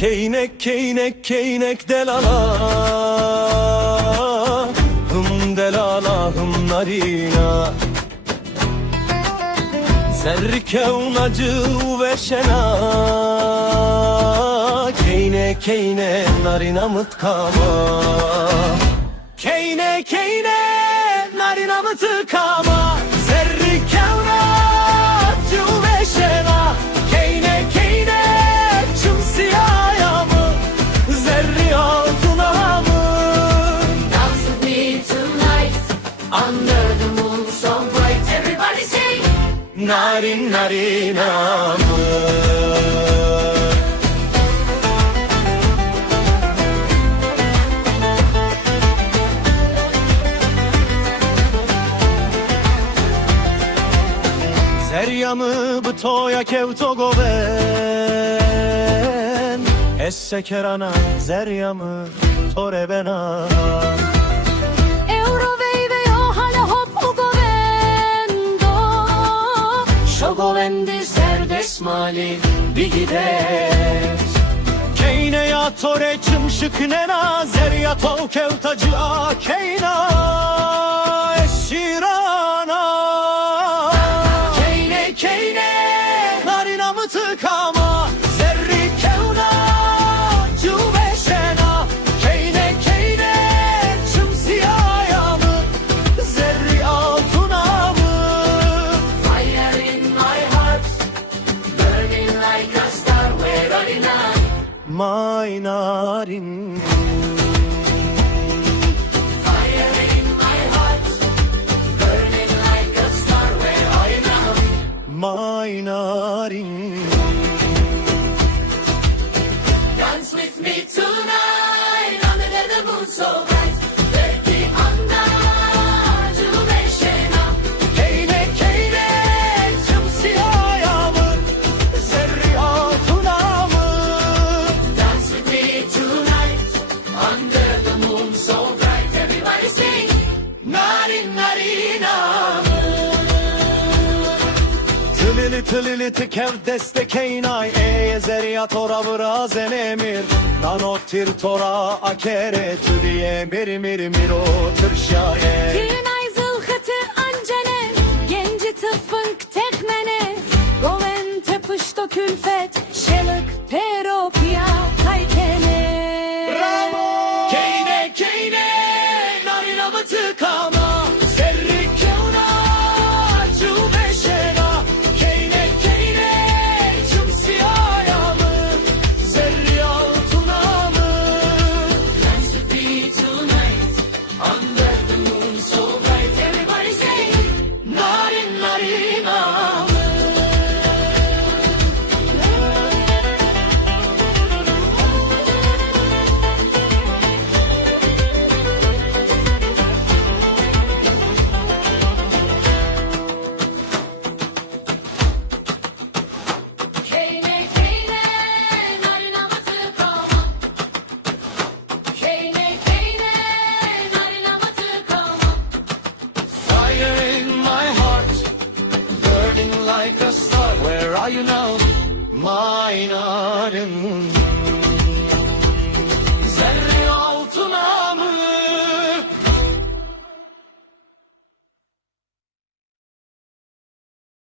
Keynek keynek keynek delala, hım delala hım narina. Zerrike unacı ve şena, keyne keyne narina mıtkama. Keyne keyne narina mıtkama, zerrike unacı ve şena. Keyne keyne çımsiyaya mı, zerri altına mı? Dance with me tonight, under the moon so bright. Everybody sing. Narin narina mı? Zeryamı bıtoya kevto goven, esse kerana zeryamı tore bena. Govendi serdes mali bir gider. Keyne ya tore çımşık nena, zerya tov kevtacı a keyna eşirana. Keyne keyne narina mıtıkama, zerri kevna cüveşena. Keyne keyne çımsiyaya mı, zerri altına mı? Fire in my heart, burning like a star. Where are you now? My narin. Fire in my heart, burning like a star. Where are you now? My narin. Dance with me tonight, under the moon so bright. Belki anacı beşena. Keyne keyne çımsiyaya mı, zerri altına mı? Dance with me tonight, under the moon so bright. Everybody sing. Narin narina mı? Tılili tikev deste keynay, zerya tora vırazen emir. Nanotir tora akere, tüdiye mir mir miro tırşaye. Kirnay zılhıtı ancene, genci tıfınk tekmene. Goven tepışto külfet, şelık peropya kaykene. Keyne keyne narina mıtıkama, zerri kevna cüveşena. Keyne keyne çımsiyaya mı, zerri altına mı? Dance with me tonight, under the moon so bright. Everybody sing. Narin narina mı? Keyne keyne narina mıtıkama. Keyne keyne narina mıtıkama. Fire in my heart, burning like a star. Where are you now? My narin.